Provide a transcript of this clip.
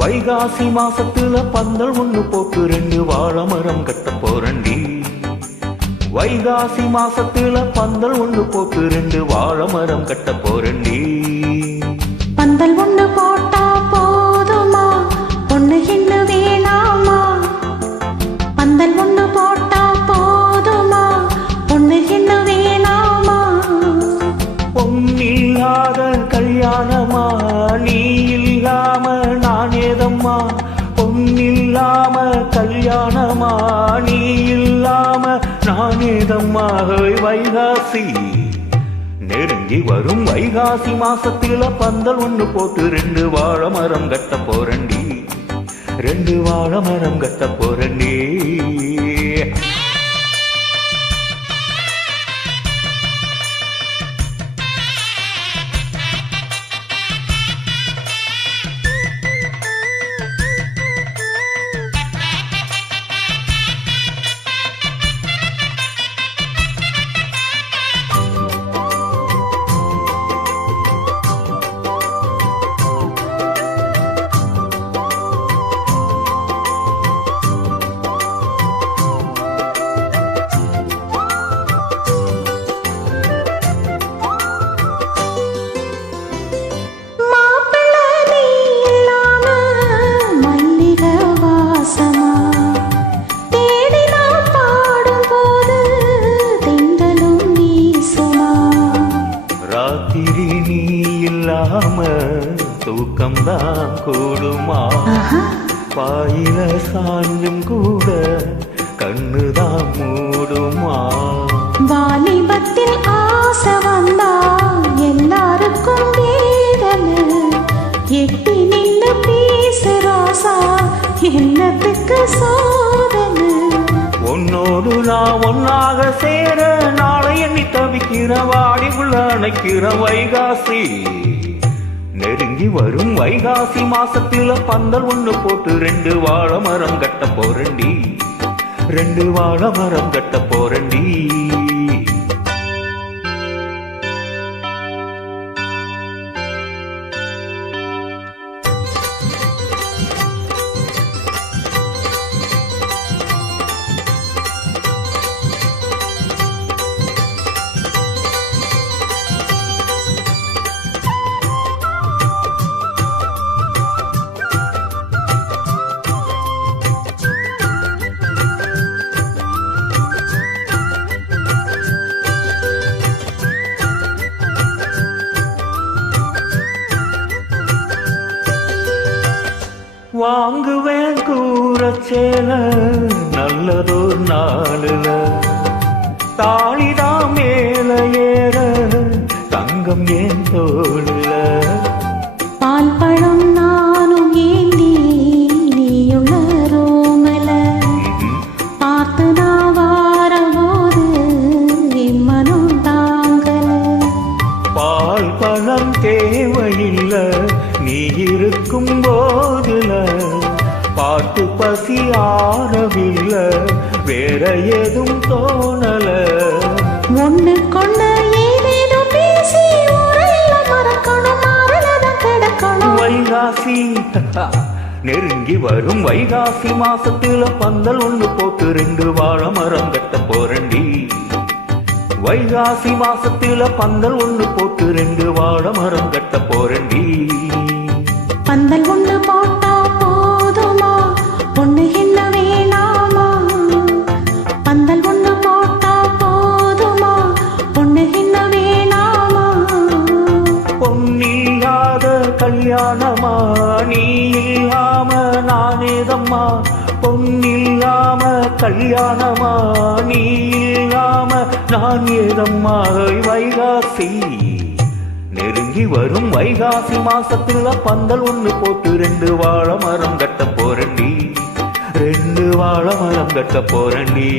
வைகாசி மாசத்துல பந்தல் ஒண்ணு போட்டு 2 வாழை மரம் கட்ட போறண்டி. வைகாசி மாசத்துல பந்தல் ஒண்ணு போட்டு 2 வாழை மரம் கட்ட போறண்டி. பந்தல் ஒண்ணு போட்டா போதுமா, பொண்ணு என்ன வேணாமா? பந்தல் ஒண்ணு போட்டா போதுமா, பொண்ணு என்ன வேணாமா? பொன்னில்லாத கல்யாணமா, நீ இல்லாம நான் ஏதம்மா? பொன்னில்லாம கல்யாணமா, நீ இல்லாம நான் ஏதம்மா? வைகாசி நெருங்கி வரும் வைகாசி மாசத்துல பந்தல் ஒண்ணு போட்டு 2 வாழை மரம் கட்ட போறண்டி. 2 வாழை மரம் கட்ட போறண்டி. ராத்திரி நீ இல்லாம தூக்கம்தான் கூடுமா? பாயில சாஞ்சும் கூட கண்ணுதான் மூடுமா? வாலிபத்தில் ஆசை வந்தா எல்லாருக்கும் வேதனை. எட்டி நின்னு பேசுறாசா என்னத்துக்கு சோதனை? உன்னோடு நான் ஒன்னாக சேர நாளை எண்ணி தவிக்கிற வாடிக்குள்ள அணைக்கிற வைகாசி நெருங்கி வரும் வைகாசி மாசத்துல பந்தல் ஒண்ணு போட்டு 2 வாழை மரம் கட்ட போறண்டி. 2 வாழை மரம் கட்ட போறண்டி. வாங்குவேன் கூறச்சேல நல்லதோர் நாளுல, தாளிதான் மேல ஏற தங்கம் ஏன் தோளுல. பால் பழம் நானும் ஏந்தி நீயுள்ள ரோமல, பார்த்து நான் வாரபோது இம்மனும் தாங்கல. பால் பழம் தேவையில்ல நீ இருக்கும் போதுல, பாட்டு பசி ஆறவில்ல வேற ஏதும் தோணல. ஒண்ணு கொண்ட ஏதேதோ பேசி ஊரெல்லாம் மறக்கணும், மாறலதான் கிடக்கணும். வைகாசி நெருங்கி வரும் வைகாசி மாசத்துல பந்தல் ஒண்ணு போட்டு 2 வாழை மரம் கட்ட போறண்டி. வைகாசி மாசத்துல பந்தல் ஒண்ணு போட்டு 2 வாழை மரம் கட்ட போறண்டி. பந்தல் ஒண்ணு போட்டா போதுமா, பொண்ணு என்ன வேணாமா? பந்தல் ஒண்ணு போட்டா போதுமா, பொண்ணு என்ன வேணாமா? பொன்னில்லாத கல்யாணமா, நீ இல்லாம நானேதம்மா? பொன்னில்லாம கல்யாணமா, நீ இல்லாம நான் ஏதம்மா? வைகாசி நெருங்கி வரும் வைகாசி மாசத்துல பந்தல் ஒண்ணு போட்டு 2 வாழை மரம் கட்ட போறண்டி. 2 வாழை மரம் கட்ட போறண்டி.